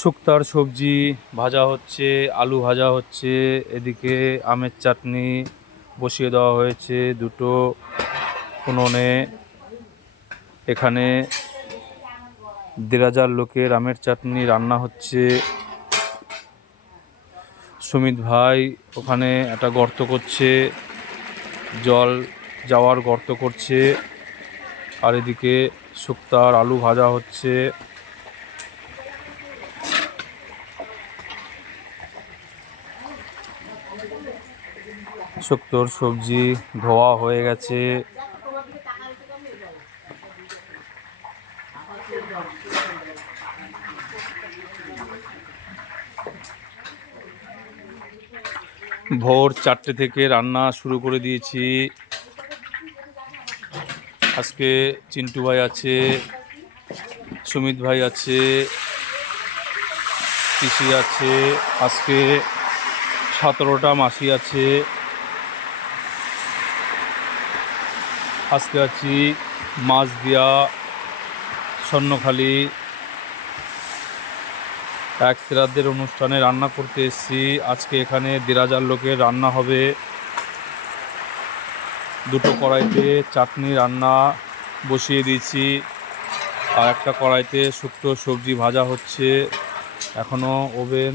শুক্তার সবজি ভাজা হচ্ছে, আলু ভাজা হচ্ছে, এদিকে আমের চাটনি বসিয়ে দেওয়া হয়েছে দুটো উনুনে। এখানে 1,500 লোকের আমের চাটনি রান্না হচ্ছে। সুমিত ভাই ওখানে একটা গর্ত করছে, জল যাওয়ার গর্ত করছে, আর এদিকে শুক্তার আলু ভাজা হচ্ছে। শুক্তোর সবজি ধোয়া হয়ে গেছে। ভোর 4টে থেকে রান্না শুরু করে দিয়েছি। আজকে চিন্টু ভাই আছে, সুমিত ভাই আছে, পিসি আছে, আজকে 17টা মাসি আছে। আজকে আছি মাছদিয়া স্বর্ণখালী এক শ্রাদ্ধের অনুষ্ঠানে রান্না করতে এসেছি। আজকে এখানে 1,500 লোকের রান্না হবে। দুটো কড়াইতে চাটনি রান্না বসিয়ে দিয়েছি, আর একটা কড়াইতে শুক্তো সবজি ভাজা হচ্ছে। এখনও ওভেন